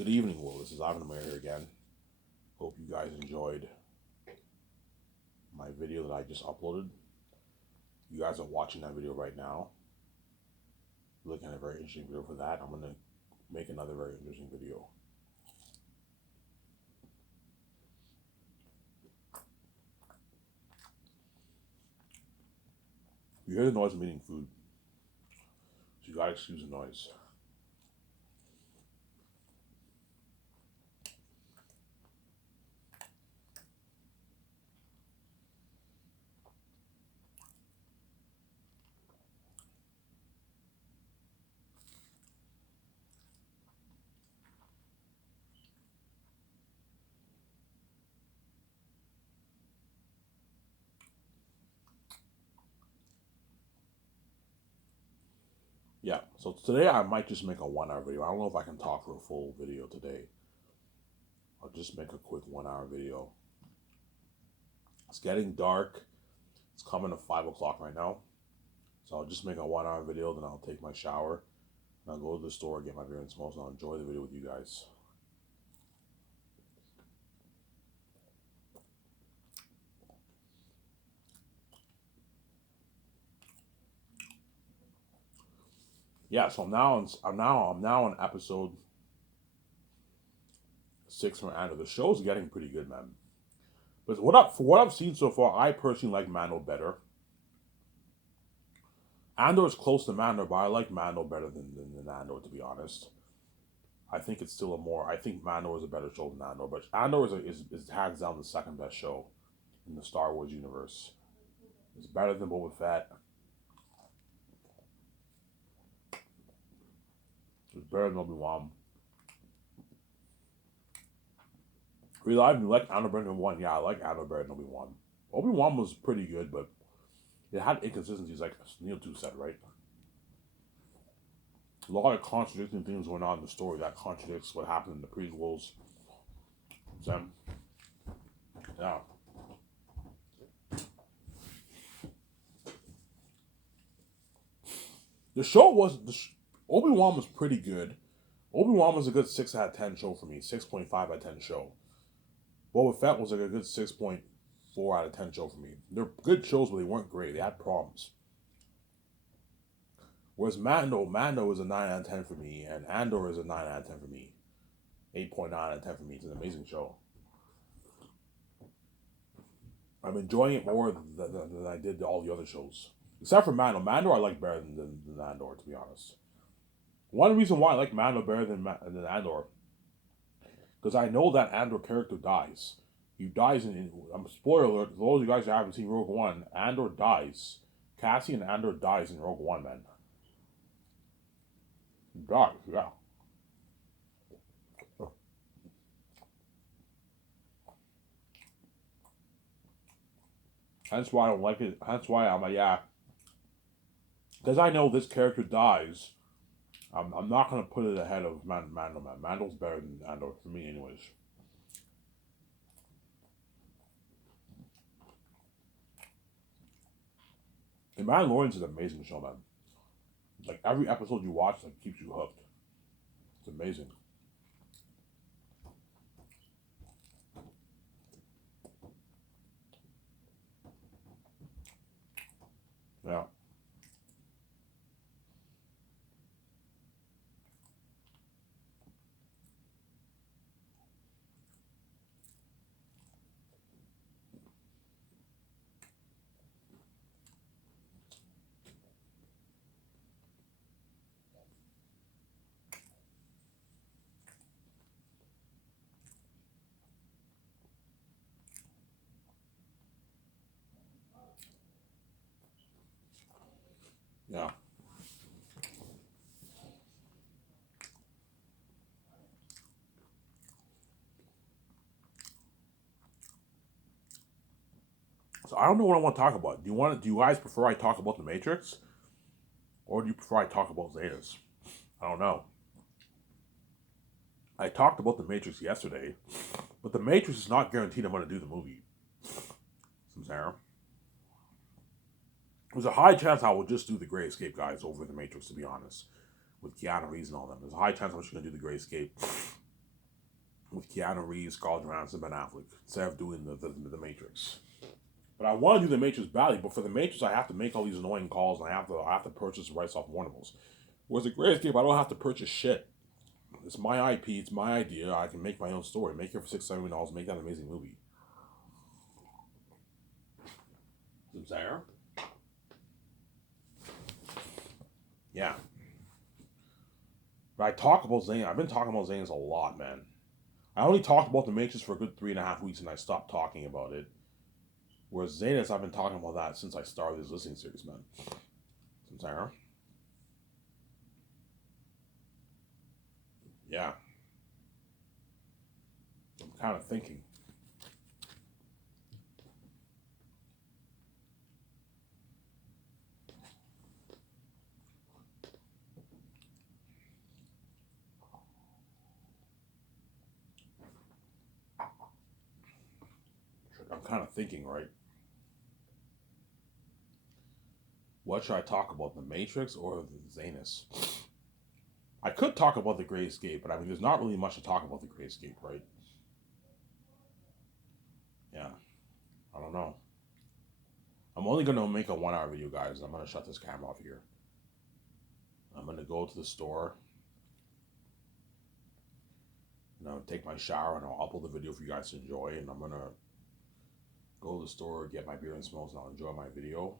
Good evening, Will. This is Ivan Mayer here again. Hope you guys enjoyed my video that I just uploaded. You guys are watching that video right now. Looking at a very interesting video for that. I'm going to make another very interesting video. You hear the noise of eating food, so you gotta excuse the noise. Yeah, so today I might just make a 1 hour video. I don't know if I can talk for a full video today. I'll just make a quick 1 hour video. It's getting dark. It's coming to 5 o'clock right now. So I'll just make a 1 hour video, then I'll take my shower. And I'll go to the store, get my beer and smokes, and I'll enjoy the video with you guys. Yeah, so I'm now on episode 6 from Andor. The show's getting pretty good, man. But for what I've seen so far, I personally like Mando better. Andor is close to Mando, but I like Mando better than Andor, to be honest. I think it's still I think Mando is a better show than Andor, but Andor is hands down the second best show in the Star Wars universe. It's better than Boba Fett. It's better than Obi-Wan. You like Andor better than Obi-Wan? Yeah, I like Andor better than Obi-Wan. Obi-Wan was pretty good, but it had inconsistencies, like Neil too said, right? A lot of contradicting things going on in the story that contradicts what happened in the prequels. So, yeah. The show was Obi-Wan was pretty good. Obi-Wan was a good 6 out of 10 show for me. 6.5 out of 10 show. Boba Fett was like a good 6.4 out of 10 show for me. They're good shows, but they weren't great. They had problems. Whereas Mando is a 9 out of 10 for me, and Andor is a 9 out of 10 for me. 8.9 out of 10 for me. It's an amazing show. I'm enjoying it more than I did all the other shows. Except for Mando. Mando I like better than Andor, to be honest. One reason why I like Mando better than Andor, because I know that Andor character dies. He dies I'm spoiler alert, for those of you guys who haven't seen Rogue One, Andor dies. Cassian Andor dies in Rogue One, man. He dies, yeah. Hence why I don't like it. Hence why I'm like, yeah. Because I know this character dies, I'm not going to put it ahead of Mando, man. Mando's better than Andor, for me anyways. And Mandalorian's an amazing show, man. Like, every episode you watch, like, keeps you hooked. It's amazing. Yeah. Yeah. So I don't know what I want to talk about. Do you guys prefer I talk about the Matrix? Or do you prefer I talk about Zainus? I don't know. I talked about the Matrix yesterday, but the Matrix is not guaranteed I'm going to do the movie. Sarah. There's a high chance I will just do the Great Escape guys over the Matrix, to be honest. With Keanu Reeves and all them. There's a high chance I'm just going to do the Great Escape. with Keanu Reeves, Scarlett Johansson, Ben Affleck, instead of doing the Matrix. But I want to do the Matrix badly, but for the Matrix, I have to make all these annoying calls, and I have to purchase the rights off Warner Bros. Whereas the Great Escape, I don't have to purchase shit. It's my IP, it's my idea. I can make my own story, make it for $6-7, make that an amazing movie. Sarah? Yeah. But I talk about Zayn. I've been talking about Zaynus a lot, man. I only talked about the Matrix for a good 3.5 weeks, and I stopped talking about it. Whereas Zainus, I've been talking about that since I started this listening series, man. Sarah? Yeah. I'm kind of thinking. Right? What should I talk about, the Matrix or the Zainus? I could talk about the Great Escape, but I mean, there's not really much to talk about the Great Escape, right? Yeah. I don't know. I'm only going to make a 1 hour video, guys. I'm going to shut this camera off here. I'm going to go to the store. And I'll take my shower and I'll upload the video for you guys to enjoy. And I'm going to go to the store, get my beer and smokes, and I'll enjoy my video.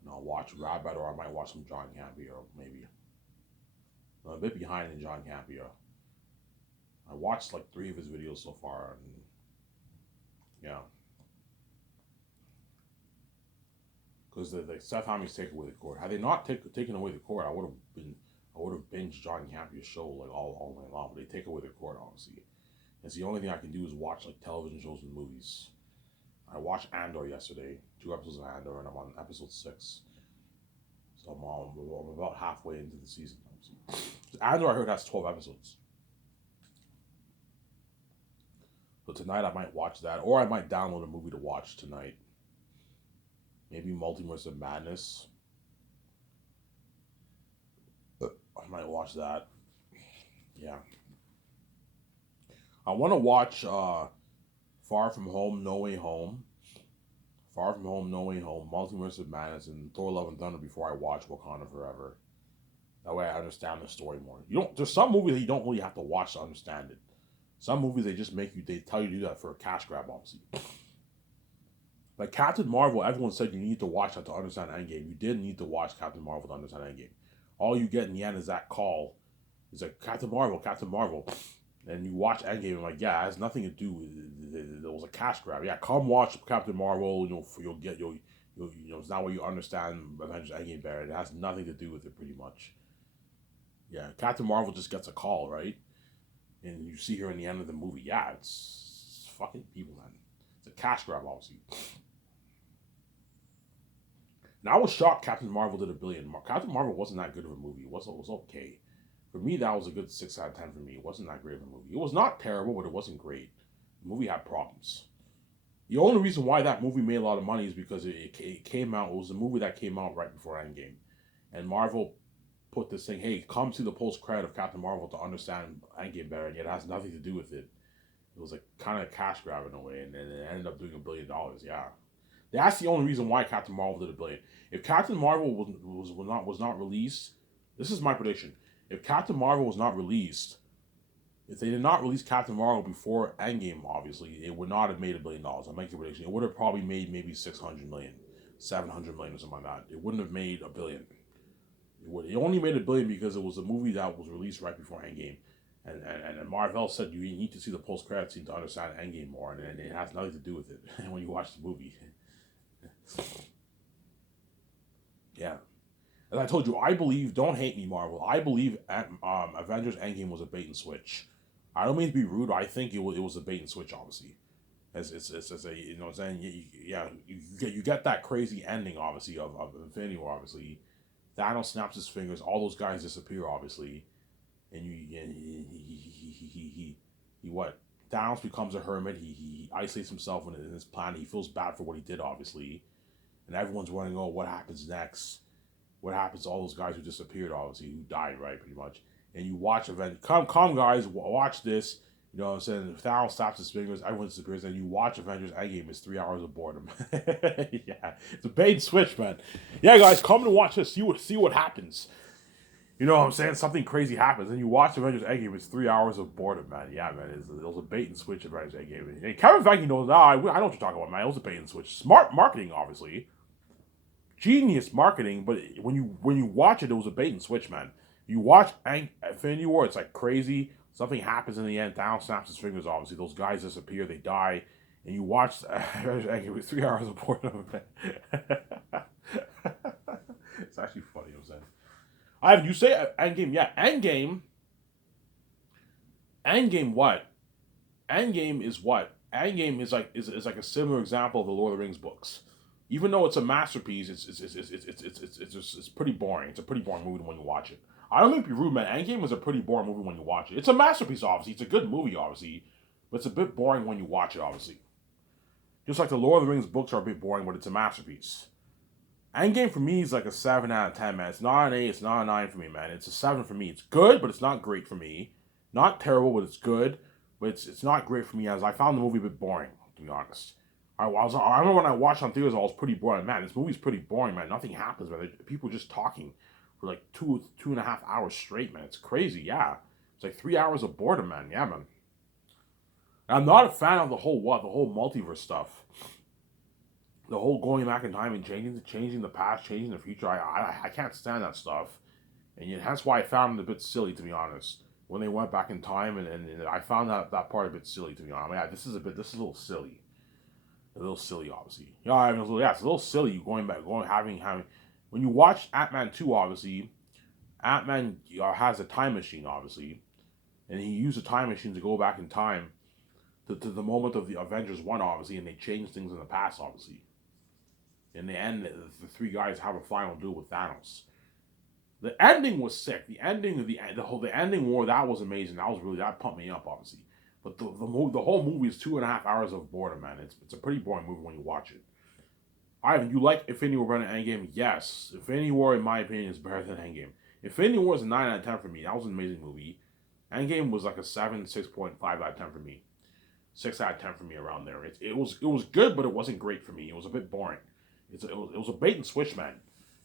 And I'll watch Rabbit, or I might watch some John Campea, maybe. I'm a bit behind in John Campea. I watched like 3 of his videos so far, and yeah. Because the Seth Homies take away the cord. Had they not taken away the cord, I would have binged John Campea's show like all night long. But they take away the cord, obviously. It's the only thing I can do is watch like television shows and movies. I watched Andor yesterday, 2 episodes of Andor, and I'm on episode 6. So I'm about halfway into the season. Andor, I heard, has 12 episodes. So tonight I might watch that, or I might download a movie to watch tonight. Maybe Multiverse of Madness. I might watch that. Yeah. I want to watch Far From Home, No Way Home. Far From Home, No Way Home, Multiverse of Madness, and Thor: Love and Thunder before I watch Wakanda Forever. That way I understand the story more. There's some movies that you don't really have to watch to understand it. Some movies they just they tell you to do that for a cash grab, obviously. Like Captain Marvel, everyone said you need to watch that to understand Endgame. You didn't need to watch Captain Marvel to understand Endgame. All you get in the end is that call. It's like Captain Marvel. And you watch Endgame and like, yeah, it has nothing to do with it. It was a cash grab. Yeah, come watch Captain Marvel, it's not where you understand Avengers Endgame better. It has nothing to do with it pretty much. Yeah, Captain Marvel just gets a call, right? And you see her in the end of the movie. Yeah, it's fucking people, man. It's a cash grab, obviously. Now I was shocked Captain Marvel did $1 billion. Captain Marvel wasn't that good of a movie. It was okay. For me, that was a good 6 out of 10 for me. It wasn't that great of a movie. It was not terrible, but it wasn't great. The movie had problems. The only reason why that movie made a lot of money is because it came out. It was a movie that came out right before Endgame, and Marvel put this thing, hey, come see the post credit of Captain Marvel to understand Endgame better, and yet it has nothing to do with it. It was like kind of cash grab in a way, and it ended up doing $1 billion. Yeah, that's the only reason why Captain Marvel did $1 billion. If Captain Marvel was not released, this is my prediction. If Captain Marvel was not released, if they did not release Captain Marvel before Endgame, obviously, it would not have made $1 billion. I'll make a prediction. It would have probably made maybe 600 million, 700 million, or something like that. It wouldn't have made $1 billion. It only made $1 billion because it was a movie that was released right before Endgame. And Marvel said you need to see the post-credit scene to understand Endgame more, and it has nothing to do with it when you watch the movie. Yeah. As I told you, I believe, don't hate me, Marvel, I believe Avengers Endgame was a bait and switch. I don't mean to be rude, I think it was a bait and switch, obviously. It's a, you know what I'm saying? You get that crazy ending, obviously, of Infinity War, obviously. Thanos snaps his fingers, all those guys disappear, obviously. And he what? Thanos becomes a hermit, he isolates himself in his planet, he feels bad for what he did, obviously. And everyone's wondering, oh, what happens next? What happens to all those guys who disappeared, obviously, who died, right, pretty much. and you watch Avengers. Come, guys, watch this. You know what I'm saying? If Thanos stops his fingers, everyone disappears, and you watch Avengers Endgame. It's 3 hours of boredom. Yeah, it's a bait and switch, man. Yeah, guys, come and watch this. See what happens. You know what I'm saying? Something crazy happens, and you watch Avengers Endgame. It's 3 hours of boredom, man. Yeah, man. It was a bait and switch Avengers Endgame. And Kevin Feige knows. I know what you're talking about, man. It was a bait and switch. Smart marketing, obviously. Genius marketing, but when you watch it, it was a bait and switch, man. You watch Infinity War, it's like crazy. Something happens in the end. Thanos snaps his fingers. Obviously, those guys disappear. They die, and you watch. It was 3 hours of boredom. It's actually funny. I'm saying. Ivan, you say Endgame? Yeah, Endgame. Endgame. What? Endgame is what? Endgame is like a similar example of the Lord of the Rings books. Even though it's a masterpiece, it's pretty boring. It's a pretty boring movie when you watch it. I don't mean to be rude, man. Endgame is a pretty boring movie when you watch it. It's a masterpiece, obviously. It's a good movie, obviously, but it's a bit boring when you watch it, obviously. Just like the Lord of the Rings books are a bit boring, but it's a masterpiece. Endgame for me is like a 7 out of 10, man. It's not an 8, it's not a 9 for me, man. It's a 7 for me. It's good, but it's not great for me. Not terrible, but it's good. But it's not great for me, as I found the movie a bit boring, to be honest. I remember when I watched on theaters, I was pretty boring. Man, this movie's pretty boring, man. Nothing happens, man. People just talking for like 2.5 hours straight, man. It's crazy, yeah. It's like 3 hours of boredom, man. Yeah, man. And I'm not a fan of the whole multiverse stuff. The whole going back in time and changing the past, changing the future. I can't stand that stuff. And that's why I found it a bit silly, to be honest. When they went back in time, and I found that part a bit silly, to be honest. Yeah, this is a little silly. A little silly, obviously. Yeah, I mean, it's a little silly having. When you watch Ant-Man 2, obviously, Ant-Man has a time machine, obviously, and he used a time machine to go back in time to the moment of the Avengers 1, obviously, and they change things in the past, obviously. In the end, the three guys have a final duel with Thanos. The ending was sick. The ending of the ending war, that was amazing. That pumped me up, obviously. But the whole movie is 2.5 hours of boredom, man. It's a pretty boring movie when you watch it. Ivan, you like Infinity War better than Endgame? Yes. Infinity War, in my opinion, is better than Endgame. Infinity War is a 9 out of 10 for me. That was an amazing movie. Endgame was like a 7, 6.5 out of 10 for me. 6 out of 10 for me around there. It was good, but it wasn't great for me. It was a bit boring. It was a bait and switch, man.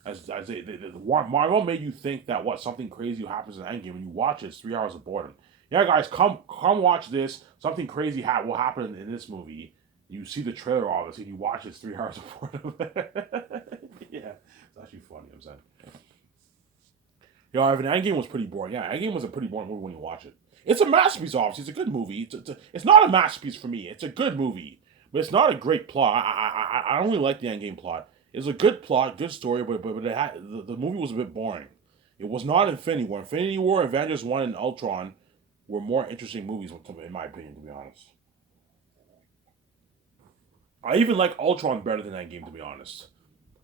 Marvel made you think that something crazy happens in Endgame. When you watch it, it's 3 hours of boredom. Yeah, guys, come watch this. Something crazy will happen in this movie. You see the trailer, obviously, and you watch it, it's 3 hours of boredom. Yeah, it's actually funny, I'm saying. You know, Ivan, Endgame was pretty boring. Yeah, Endgame was a pretty boring movie when you watch it. It's a masterpiece, obviously. It's a good movie. It's not a masterpiece for me. It's a good movie, but it's not a great plot. I don't really like the Endgame plot. It's a good plot, good story, but the movie was a bit boring. It was not Infinity War. Infinity War, Avengers 1, and Ultron were more interesting movies, in my opinion, to be honest. I even like Ultron better than Endgame, to be honest.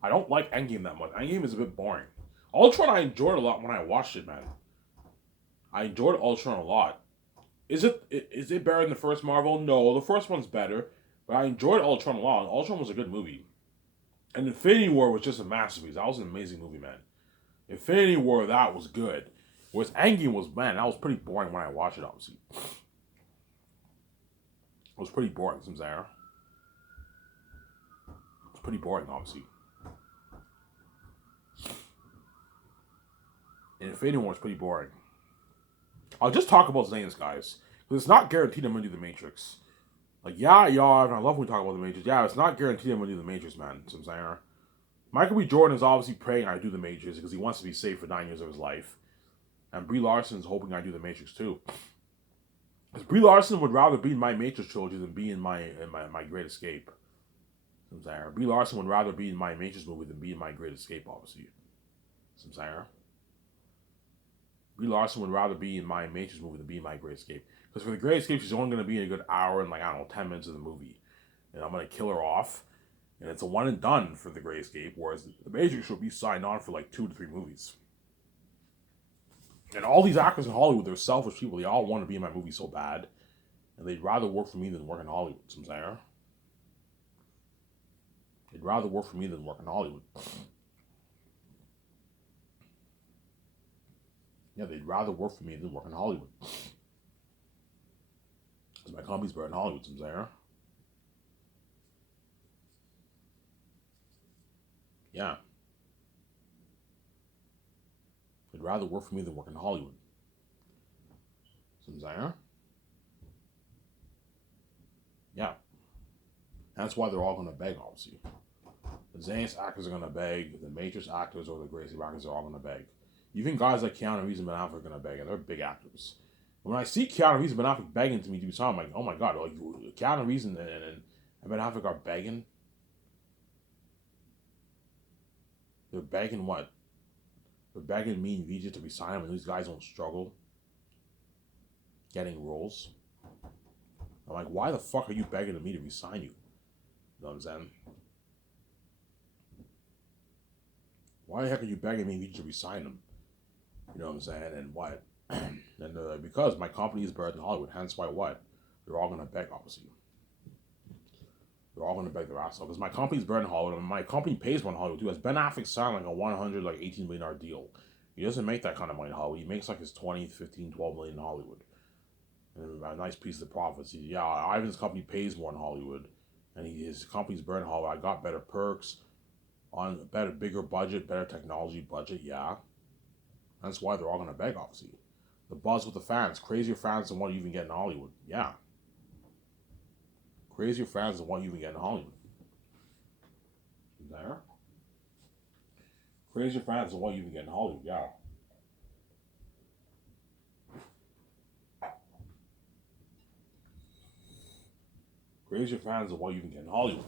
I don't like Endgame that much. Endgame is a bit boring. Ultron I enjoyed a lot when I watched it, man. I enjoyed Ultron a lot. Is it better than the first Marvel? No, the first one's better, but I enjoyed Ultron a lot. Ultron was a good movie. And Infinity War was just a masterpiece. That was an amazing movie, man. Infinity War, that was good. Whereas Endgame was, man, that was pretty boring when I watched it, obviously. It was pretty boring, some Zara. It was pretty boring, obviously. And Infinity War was pretty boring. I'll just talk about Zainus, guys. Because it's not guaranteed I'm going to do the Matrix. Like, yeah, I love when we talk about the Matrix. Yeah, it's not guaranteed I'm going to do the Matrix, man. Some Zara. Michael B. Jordan is obviously praying I do the Matrix because he wants to be safe for 9 years of his life. And Brie Larson is hoping I do the Matrix too. Because Brie Larson would rather be in my Matrix trilogy than be in my Great Escape. Brie Larson would rather be in my Matrix movie than be in my Great Escape, obviously. Brie Larson would rather be in my Matrix movie than be in my Great Escape. Because for the Great Escape, she's only going to be in a good hour and 10 minutes of the movie. And I'm going to kill her off. And it's a one and done for the Great Escape, whereas the Matrix should be signed on for like 2 to 3 movies. And all these actors in Hollywood, they're selfish people. They all want to be in my movie so bad. And they'd rather work for me than work in Hollywood. They'd rather work for me than work in Hollywood. Yeah, they'd rather work for me than work in Hollywood. Because my company's better in Hollywood, some there. Yeah. They'd rather work for me than work in Hollywood. Some there. Yeah. That's why they're all going to beg, obviously. The Zainus actors are going to beg. The Matrix actors or the Gracie actors are all going to beg. Even guys like Keanu Reeves and Ben Affleck are going to beg, and they're big actors. When I see Keanu Reeves and Ben Affleck begging to me to be signed, I'm like, oh my god, like Keanu Reeves and Ben Affleck are begging. They're begging what? They're begging me and VJ to be signed when these guys don't struggle getting roles. I'm like, why the fuck are you begging me to resign you? You know what I'm saying? Why the heck are you begging me to resign them? You know what I'm saying? And what? And because my company is better than Hollywood, hence why what? They're all gonna beg, obviously. They're all gonna beg their ass off because my company's better than Hollywood, and my company pays more in Hollywood too. As Ben Affleck signed like a $118 million deal, he doesn't make that kind of money in Hollywood. He makes like his 20, 15, 12 million in Hollywood, and a nice piece of the profits. Yeah, Ivan's company pays more in Hollywood, and his company's better in Hollywood. I got better perks, on better, bigger budget, better technology budget. Yeah, that's why they're all gonna beg, obviously. The buzz with the fans, crazier fans than what you even get in Hollywood. Yeah, crazier fans than what you even get in Hollywood. There, crazier fans than what you even get in Hollywood. Yeah, crazier fans than what you even get in Hollywood.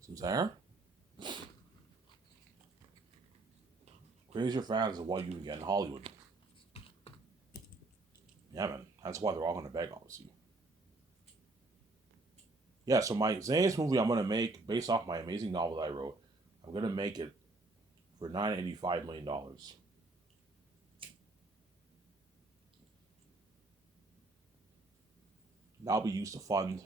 Some there, crazier fans than what you even get in Hollywood. Yeah, man, that's why they're all gonna beg, obviously. Yeah, so my Zaynus movie I'm gonna make based off my amazing novel that I wrote. I'm gonna make it for $985 million. That'll be used to fund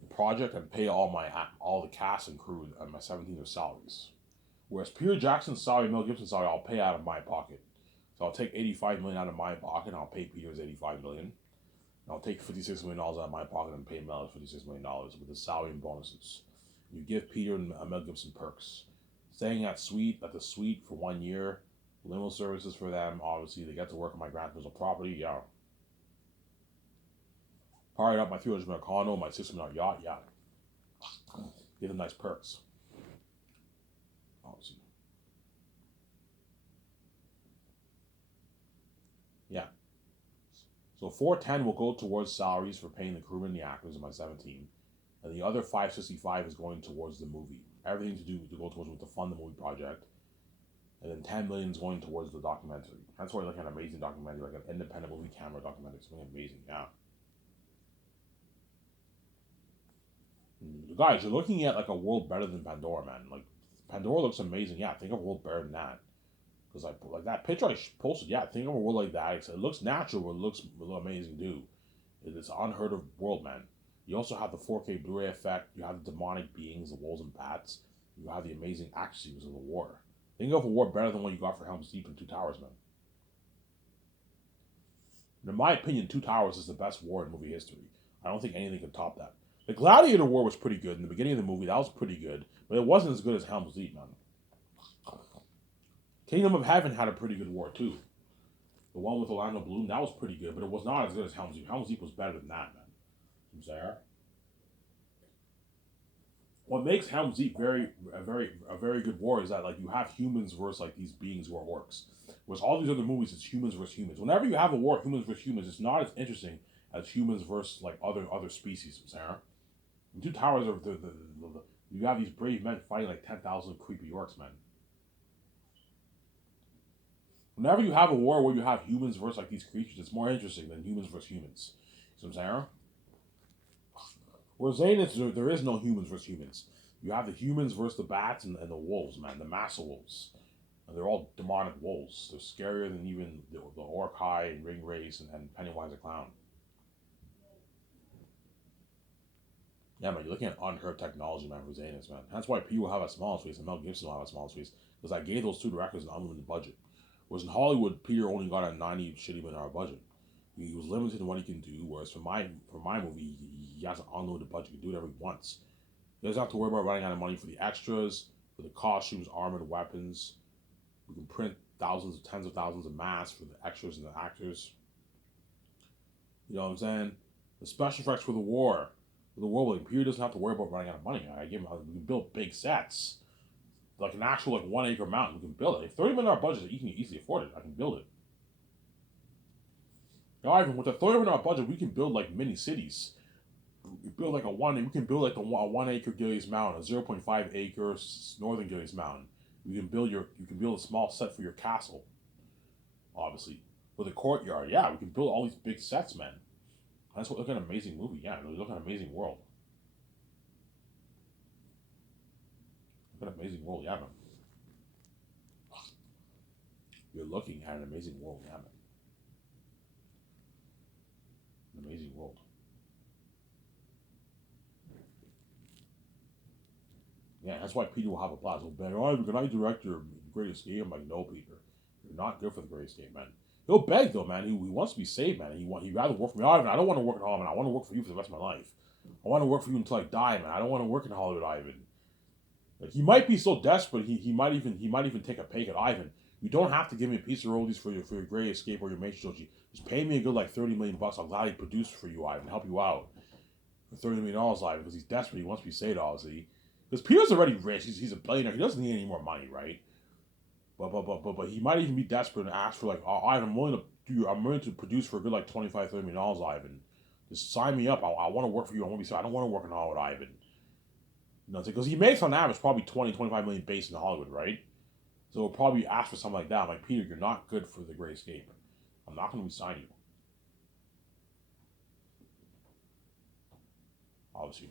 the project and pay all the cast and crew and my 17 of salaries. Whereas Peter Jackson's salary, Mel Gibson's salary, I'll pay out of my pocket. So I'll take 85 million out of my pocket, and I'll pay Peter's 85 million. And I'll take $56 million out of my pocket and pay Mel $56 million with his salary and bonuses. You give Peter and Mel Gibson perks. Staying at the suite for 1 year, limo services for them. Obviously, they get to work on my grandparents' property. Yeah. Party up my $300 million condo, my $6 million yacht. Yeah. Give them nice perks. Obviously. Yeah. So 410 will go towards salaries for paying the crewmen and the actors in my 17, and the other 565 is going towards the movie. Everything to go towards to fund the movie project, and then 10 million is going towards the documentary. That's why I like an amazing documentary, like an independent movie camera documentary. It's something amazing. Yeah. Guys, you're looking at like a world better than Pandora, man. Like Pandora looks amazing. Yeah, think of a world better than that. Because like that picture I posted, yeah, think of a world like that. It looks natural, but it looks amazing too. It's an unheard of world, man. You also have the 4K Blu-ray effect. You have the demonic beings, the wolves and bats. You have the amazing action scenes of the war. Think of a war better than what you got for Helm's Deep and Two Towers, man. In my opinion, Two Towers is the best war in movie history. I don't think anything can top that. The Gladiator War was pretty good in the beginning of the movie. That was pretty good, but it wasn't as good as Helm's Deep, man. Kingdom of Heaven had a pretty good war too. The one with Orlando Bloom, that was pretty good, but it was not as good as Helm's Deep. Helm's Deep was better than that, man. I'm sorry. What makes Helm's Deep a very good war is that like you have humans versus like these beings who are orcs. Whereas all these other movies, it's humans versus humans. Whenever you have a war, humans versus humans, it's not as interesting as humans versus like other species. Sarah, the Two Towers are you have these brave men fighting like 10,000 creepy orcs, man. Whenever you have a war where you have humans versus like these creatures, it's more interesting than humans versus humans. You know what I'm saying? Where Zaynus, there is no humans versus humans. You have the humans versus the bats and the wolves, man, the massive wolves. And they're all demonic wolves. They're scarier than even the Orcai and Ringwraiths and Pennywise the Clown. Yeah, man, you're looking at unheard technology, man, for Zaynus, man. That's why P will have a small space and Mel Gibson will have a small space. because I gave those two directors an unlimited budget. Whereas in Hollywood, Peter only got a $90 shitty million budget. He was limited in what he can do. Whereas for my movie, he has an unlimited budget. He can do whatever he wants. He doesn't have to worry about running out of money for the extras, for the costumes, armor, and weapons. We can print tens of thousands of masks for the extras and the actors. You know what I'm saying? The special effects for the war. For the war, like, Peter doesn't have to worry about running out of money. We can build big sets. Like an actual 1 acre mountain, we can build it. If $30 million budget, you can easily afford it. I can build it. Now, Ivan, with a $30 million budget, we can build like mini cities. We build like we can build like a 1 acre Gillies Mountain, a 0.5 acre northern Gillies Mountain. You can build a small set for your castle. Obviously, with a courtyard, yeah, we can build all these big sets, man. That's what look at an amazing movie, yeah. Look at an amazing world. Look at an amazing world, yeah, man. You're looking at an amazing world, yeah, man. An amazing world. Yeah, that's why Peter will have a blast. Can I direct your Great Escape? I'm like, no, Peter. You're not good for the Great Escape, man. He'll beg, though, man. He wants to be saved, man. He'd rather work for me. I don't want to work in Hollywood. I want to work for you for the rest of my life. I want to work for you until I die, man. I don't want to work in Hollywood, Ivan. Like, he might be so desperate, he might even take a pay cut. Ivan, you don't have to give me a piece of royalties for your Great Escape or your Matrix trilogy. Just pay me a good $30 million. I'll gladly produce for you, Ivan, help you out for $30 million, Ivan, because he's desperate. He wants to be saved, obviously. Because Peter's already rich. He's a billionaire. He doesn't need any more money, right? But he might even be desperate and ask for Ivan, I'm willing to produce for a good $25-30 million, Ivan. Just sign me up. I want to work for you. I want to be. I don't want to work in Hollywood, Ivan. You know, because he makes on average probably 20-25 million based in Hollywood, right? So he'll probably ask for something like that. I'm like, Peter, you're not good for the Great Escape. I'm not going to resign you. Obviously.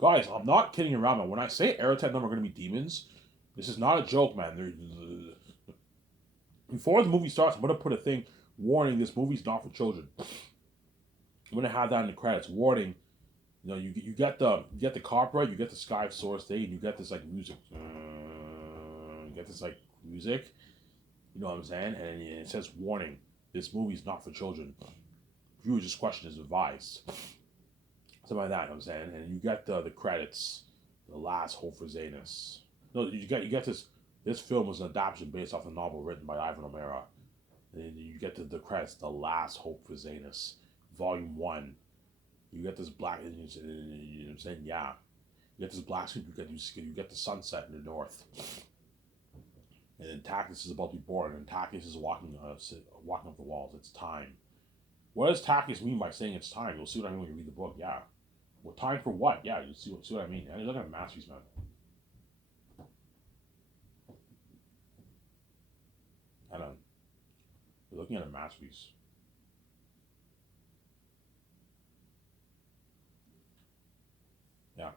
Guys, I'm not kidding around, man. When I say Aerotech number are going to be demons, this is not a joke, man. Before the movie starts, I'm going to put a thing, warning, this movie's not for children. I'm going to have that in the credits. Warning, you know, you get the copyright, you get the Sky Source thing, and you get this music. You get this music. You know what I'm saying? And it says, warning, this movie's not for children. Viewer discretion is advised. Something like that, you know what I'm saying? And you get the credits, the last hope for Zainus. No, you get this film was an adaptation based off a novel written by Ivan O'Mara. And you get the credits, the last hope for Zainus, Volume 1. You get this black, you know what I'm saying? Yeah. You get this black suit, you get the sunset in the north. And Tachys is about to be born, and Tachys is walking up the walls. It's time. What does Tachys mean by saying it's time? You'll see what I mean when you read the book, yeah. Well, time for what? Yeah, you'll see what I mean. And you look at a masterpiece, man. And you're looking at a masterpiece. Yeah.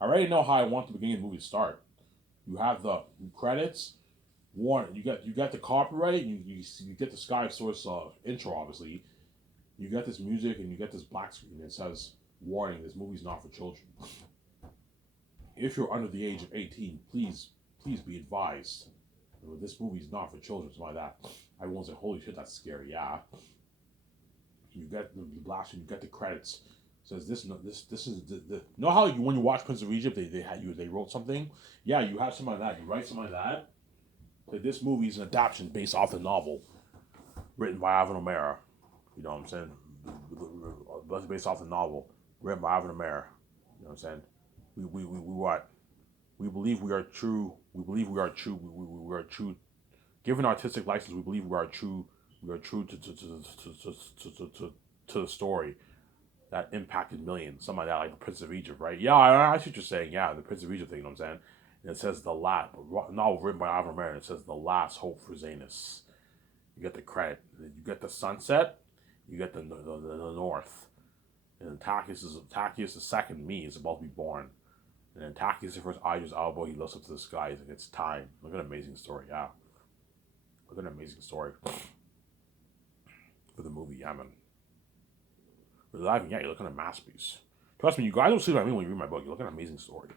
I already know how I want the beginning of the movie to start. You have the credits, warning. You get the copyright. You get the Sky Source intro, obviously. You get this music and you get this black screen that says, warning, this movie's not for children. If you're under the age of 18, please be advised. This movie's not for children, something like that. Everyone say, holy shit, that's scary, yeah. You get the black screen, you get the credits. It says this is the you know how when you watch Prince of Egypt they wrote something? Yeah, you have something like that. You write something like that. Like, this movie is an adaptation based off the novel written by Ivan O'Mara. You know what I'm saying? Based off the novel written by Ivan O'Mara. You know what I'm saying? We what? We believe we are true. We believe we are true. We are true. Given artistic license, we believe we are true. We are true to the story that impacted millions. Something like that, like the Prince of Egypt, right? Yeah, I see what you're saying. Yeah, the Prince of Egypt thing. You know what I'm saying? And it says the last novel written by Ivan O'Mara. It says the last hope for Zainus. You get the credit. You get the sunset. You get the north. And Tachys the second me is about to be born. And then Tachys, for his Idris Elba, he looks up to the sky. He's like, it's time. Look at an amazing story, yeah. Look at an amazing story for the movie, yeah, man. For the live, yeah, you're looking at a masterpiece. Trust me, you guys don't see what I mean when you read my book. You look at an amazing story.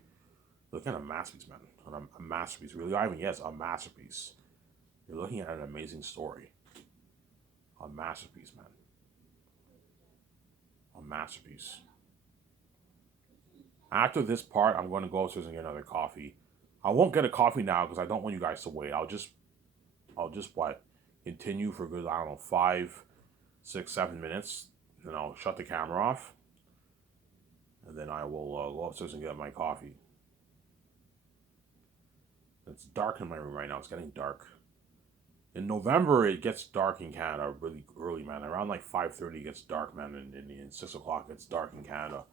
Looking at a masterpiece, man. A masterpiece. Really, Ivan, yes, a masterpiece. You're looking at an amazing story. A masterpiece, man. A masterpiece. After this part, I'm going to go upstairs and get another coffee. I won't get a coffee now because I don't want you guys to wait. I'll just what? Continue for good, I don't know, 5, 6, 7 minutes. Then I'll shut the camera off. And then I will go upstairs and get my coffee. It's dark in my room right now. It's getting dark. In November, it gets dark in Canada really early, man. Around like 5:30, it gets dark, man. And 6 o'clock, it's dark in Canada.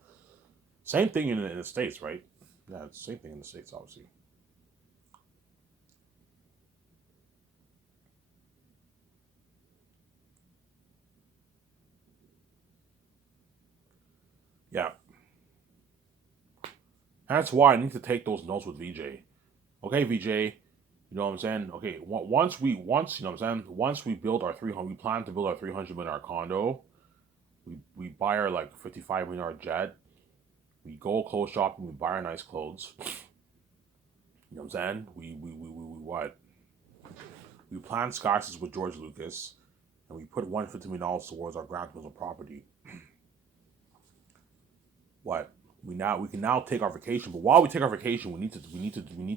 Same thing in the States, right? Yeah, it's the same thing in the States, obviously. Yeah. That's why I need to take those notes with VJ. Okay, VJ. You know what I'm saying? Okay, once you know what I'm saying? Once we build our 300, we plan to build our 300 million condo. We buy our like 55 million jet. We go clothes shopping. We buy our nice clothes. You know what I'm saying? We what? We plan skyscrapers with George Lucas, and we put $150 million towards our grandmother's property. What? We can now take our vacation, but while we take our vacation, we need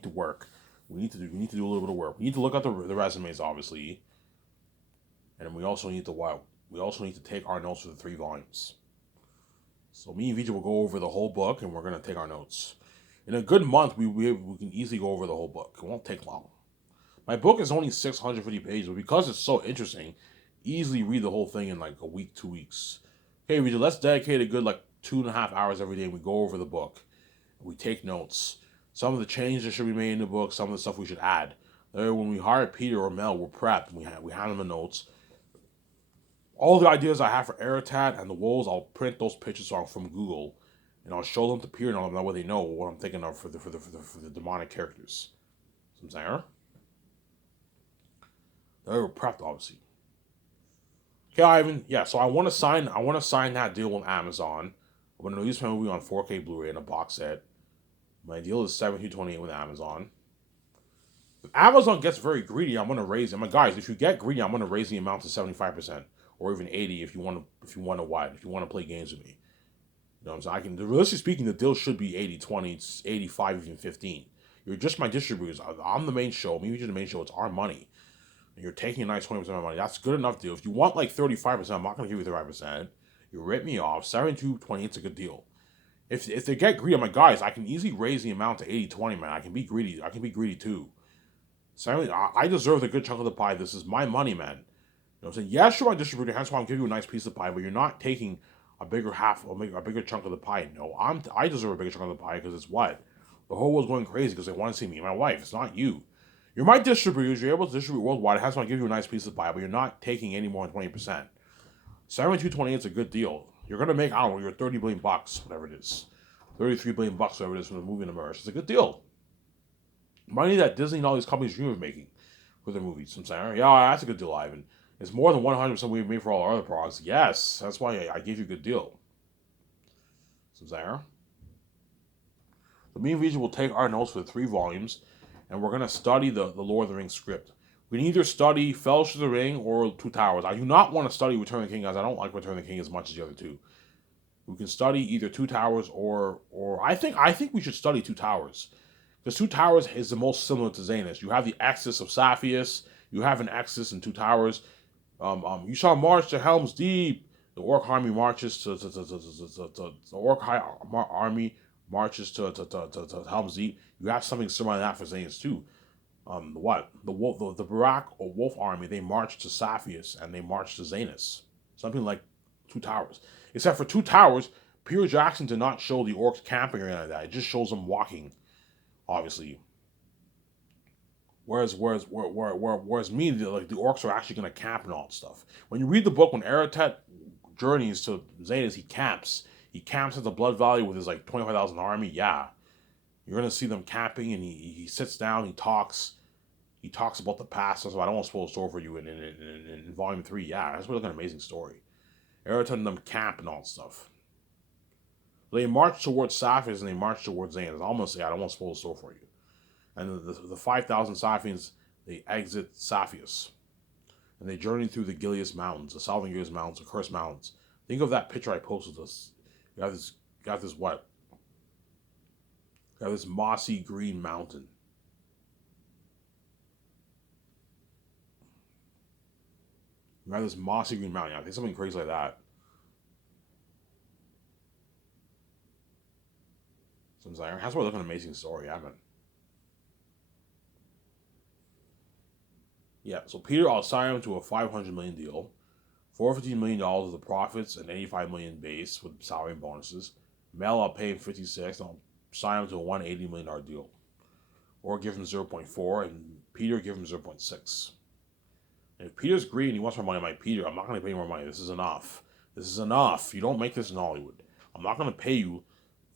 to work. We need to do a little bit of work. We need to look at the resumes, obviously, and we also need to what? We also need to take our notes for the 3 volumes. So me and Vijay will go over the whole book, and we're gonna take our notes. In a good month, we can easily go over the whole book. It won't take long. My book is only 650 pages, but because it's so interesting, easily read the whole thing in like a week, 2 weeks. Okay, Vijay, let's dedicate a good like 2.5 hours every day, and we go over the book. We take notes. Some of the changes that should be made in the book, some of the stuff we should add. When we hire Peter or Mel, we're prepped. We hand them the notes. All the ideas I have for Aratat and the wolves, I'll print those pictures from Google, and I'll show them to Peter and I'll let them know what they know, what I'm thinking of for the demonic characters. You know what I'm saying? They were prepped, obviously. Okay, Ivan. Yeah, so I want to sign that deal with Amazon. I'm going to release my movie on 4K Blu-ray in a box set. My deal is $17.28 with Amazon. If Amazon gets very greedy, I'm going to raise it. Guys, if you get greedy, I'm going to raise the amount to 75% or even 80% if you want to play games with me. You know what I'm saying? Realistically speaking, the deal should be 80-20, it's 85, even 15. You're just my distributors. I'm the main show. Maybe you're the main show. It's our money. And you're taking a nice 20% of my money. That's good enough deal. If you want like 35%, I'm not going to give you 35%. You rip me off. 72-20, it's a good deal. If they get greedy, I'm like, guys, I can easily raise the amount to 80-20, man. I can be greedy. I can be greedy too. So I deserve a good chunk of the pie. This is my money, man. You know what I'm saying? Yeah, sure, my distributor, hence why I'm giving you a nice piece of pie, but you're not taking a bigger chunk of the pie. No, I deserve a bigger chunk of the pie because it's what? The whole world's going crazy because they want to see me and my wife. It's not you. You're my distributors. You're able to distribute worldwide. Hence why I give you a nice piece of pie, but you're not taking any more than 20%. 72-28 is a good deal. You're gonna make, I don't know, you're 30 billion bucks, whatever it is. 33 billion bucks, whatever it is, from the movie and the merch. It's a good deal. Money that Disney and all these companies dream of making for their movies. I'm saying, yeah, that's a good deal, Ivan. It's more than 100% we've made for all our other products. Yes, that's why I gave you a good deal. So, Zara. So me and Vijay will take our notes for the 3 volumes, and we're going to study the Lord of the Rings script. We can either study Fellowship of the Ring or Two Towers. I do not want to study Return of the King, guys. I don't like Return of the King as much as the other two. We can study either Two Towers or I think we should study Two Towers. Because Two Towers is the most similar to Zainus. You have the Exodus of Saphius. You have an Exodus in Two Towers. You shall march to Helm's Deep. The Orc army marches to Helm's Deep. You have something similar to that for Zainus too. The Barak or Wolf army, they march to Saphius and they march to Zainus. Something like Two Towers. Except for Two Towers, Peter Jackson did not show the orcs camping or anything like that. It just shows them walking, obviously. Whereas me, the orcs are actually going to camp and all that stuff. When you read the book, when Aratet journeys to Zainus, he camps. He camps at the Blood Valley with his like 25,000 army. Yeah, you're going to see them camping, and he sits down. He talks about the past. So I don't want to spoil the story for you in Volume 3. Yeah, that's really an amazing story. Aratet and them camp and all that stuff. They march towards Sapphians and they march towards Zainus. I'm gonna say I don't want to spoil the story for you. And the 5,000 Sapphians, they exit Saphius. And they journey through the Gilead Mountains, the Southern Gilead Mountains, the Cursed Mountains. Think of that picture I posted us. You have this what? You have this mossy green mountain. You have this mossy green mountain. I think something crazy like that. So I'm saying, that's why I look an amazing story, yeah, man. Yeah, so Peter, I'll sign him to a $500 million deal, $415 million of the profits and $85 million base with salary and bonuses. Mel, I'll pay him 56, and I'll sign him to a $180 million deal. Or give him 0.4, and Peter give him 0.6. And if Peter's greedy and he wants more money, I'm like, Peter, I'm not going to pay you more money. This is enough. This is enough. You don't make this in Hollywood. I'm not going to pay you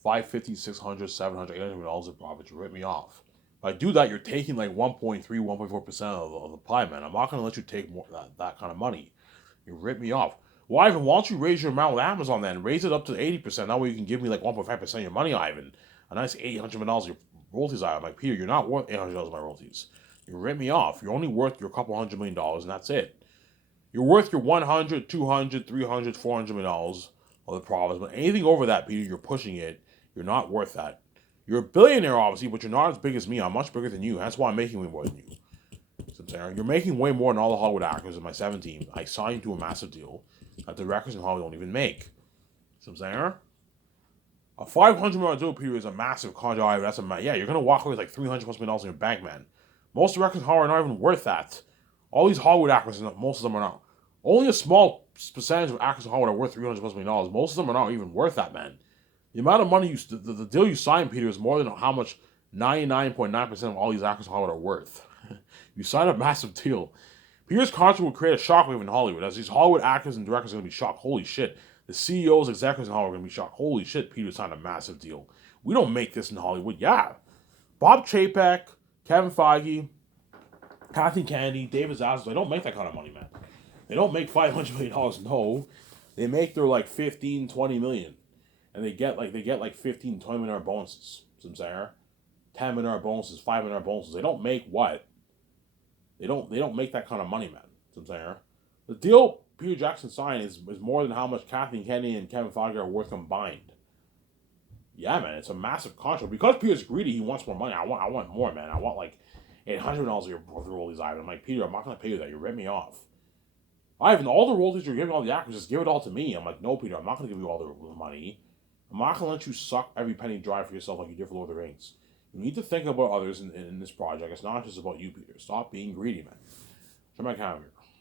$550, $600, $700, $800 of profit. You rip me off. If I do that, you're taking like 1.3, 1.4% of the pie, man. I'm not going to let you take more that kind of money. You rip me off. Well, Ivan, why don't you raise your amount with Amazon then? Raise it up to 80%. That way you can give me like 1.5% of your money, Ivan. A nice $800 million of your royalties, Ivan. I'm like, Peter, you're not worth $800 of my royalties. You rip me off. You're only worth your couple $100 million, and that's it. You're worth your 100, 200, 300, $400 million of the profits. But anything over that, Peter, you're pushing it. You're not worth that. You're a billionaire, obviously, but you're not as big as me. I'm much bigger than you. That's why I'm making way more than you. You're making way more than all the Hollywood actors in my 17. I signed you to a massive deal that the directors in Hollywood don't even make. See what I'm saying? A $500 million deal, Peter, is a massive contract. That's yeah, you're gonna walk away with like $300+ million in your bank, man. Most directors in Hollywood are not even worth that. All these Hollywood actors, most of them are not. Only a small percentage of actors in Hollywood are worth $300+ million. Most of them are not even worth that, man. The amount of money the deal you signed, Peter, is more than how much 99.9% of all these actors in Hollywood are worth. You signed a massive deal. Peter's contract will create a shockwave in Hollywood, as these Hollywood actors and directors are going to be shocked. Holy shit. The CEOs, executives in Hollywood are going to be shocked. Holy shit, Peter signed a massive deal. We don't make this in Hollywood. Yeah. Bob Chapek, Kevin Feige, Kathy Kennedy, David Zaslav, they don't make that kind of money, man. They don't make $500 million. No. They make their like 15, 20 million. And they get like 15, 20 million bonuses. You know what I'm saying? $10 million bonuses, $5 million bonuses. They don't make what? They don't make that kind of money, man. You know what I'm saying? The deal Peter Jackson signed is more than how much Kathleen Kennedy and Kevin Feige are worth combined. Yeah, man, it's a massive contract. Because Peter's greedy, he wants more money. I want more, man. I want like $800 of your royalties, Ivan. I'm like, Peter, I'm not gonna pay you that. You rip me off. Ivan, all the royalties you're giving all the actors, just give it all to me. I'm like, no, Peter, I'm not gonna give you all the money. I'm not gonna let you suck every penny dry for yourself like you did for Lord of the Rings. You need to think about others in this project. It's not just about you, Peter. Stop being greedy, man. Turn my camera here.